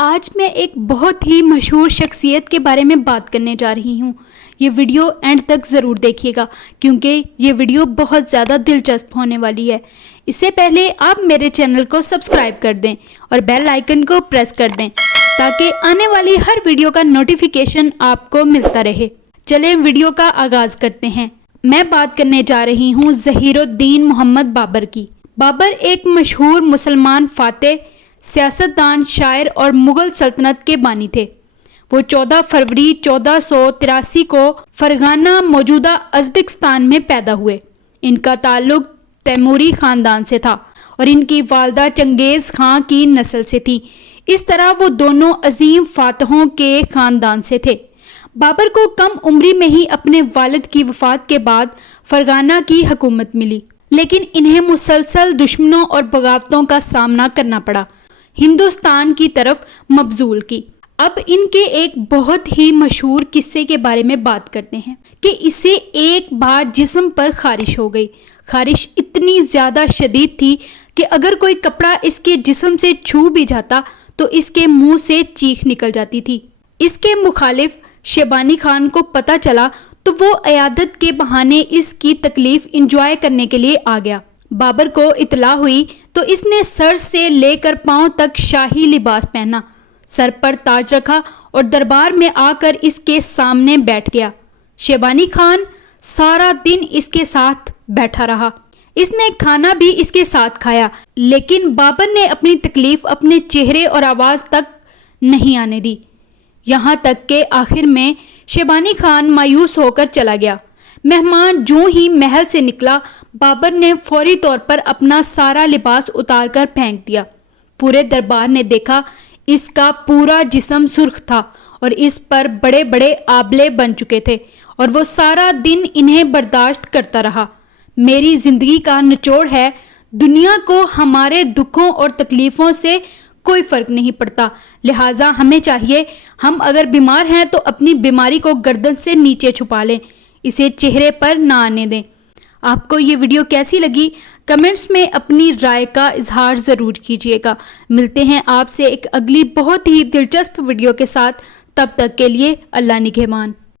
آج میں ایک بہت ہی مشہور شخصیت کے بارے میں بات کرنے جا رہی ہوں۔ یہ ویڈیو اینڈ تک ضرور دیکھیے گا کیونکہ یہ ویڈیو بہت زیادہ دلچسپ ہونے والی ہے۔ اس سے پہلے آپ میرے چینل کو سبسکرائب کر دیں اور بیل آئیکن کو پریس کر دیں تاکہ آنے والی ہر ویڈیو کا نوٹیفیکیشن آپ کو ملتا رہے۔ چلیں ویڈیو کا آغاز کرتے ہیں۔ میں بات کرنے جا رہی ہوں ظہیر الدین محمد بابر کی۔ بابر ایک مشہور مسلمان فاتح، سیاستدان، شاعر اور مغل سلطنت کے بانی تھے۔ وہ 14 فروری 1483 کو فرغانہ موجودہ ازبکستان میں پیدا ہوئے۔ ان کا تعلق تیموری خاندان سے تھا اور ان کی والدہ چنگیز خان کی نسل سے تھی۔ اس طرح وہ دونوں عظیم فاتحوں کے خاندان سے تھے۔ بابر کو کم عمری میں ہی اپنے والد کی وفات کے بعد فرغانہ کی حکومت ملی، لیکن انہیں مسلسل دشمنوں اور بغاوتوں کا سامنا کرنا پڑا۔ ہندوستان کی طرف مبذول کی۔ اب ان کے ایک بہت ہی مشہور قصے کے بارے میں بات کرتے ہیں کہ اسے ایک بار جسم پر خارش ہو گئی۔ خارش اتنی زیادہ شدید تھی کہ اگر کوئی کپڑا اس کے جسم سے چھو بھی جاتا تو اس کے منہ سے چیخ نکل جاتی تھی۔ اس کے مخالف شیبانی خان کو پتہ چلا تو وہ عیادت کے بہانے اس کی تکلیف انجوائے کرنے کے لیے آ گیا۔ بابر کو اطلاع ہوئی تو اس نے سر سے لے کر پاؤں تک شاہی لباس پہنا، سر پر تاج رکھا اور دربار میں آ کر اس کے سامنے بیٹھ گیا۔ شیبانی خان سارا دن اس کے ساتھ بیٹھا رہا۔ اس نے کھانا بھی اس کے ساتھ کھایا، لیکن بابر نے اپنی تکلیف اپنے چہرے اور آواز تک نہیں آنے دی، یہاں تک کہ آخر میں شیبانی خان مایوس ہو کر چلا گیا۔ مہمان جو ہی محل سے نکلا، بابر نے فوری طور پر اپنا سارا لباس اتار کر پھینک دیا۔ پورے دربار نے دیکھا، اس کا پورا جسم سرخ تھا اور اس پر بڑے بڑے آبلے بن چکے تھے اور وہ سارا دن انہیں برداشت کرتا رہا۔ میری زندگی کا نچوڑ ہے، دنیا کو ہمارے دکھوں اور تکلیفوں سے کوئی فرق نہیں پڑتا، لہٰذا ہمیں چاہیے ہم اگر بیمار ہیں تو اپنی بیماری کو گردن سے نیچے چھپا لیں، اسے چہرے پر نہ آنے دیں۔ آپ کو یہ ویڈیو کیسی لگی؟ کمنٹس میں اپنی رائے کا اظہار ضرور کیجیے گا۔ ملتے ہیں آپ سے ایک اگلی بہت ہی دلچسپ ویڈیو کے ساتھ، تب تک کے لیے اللہ نگہبان۔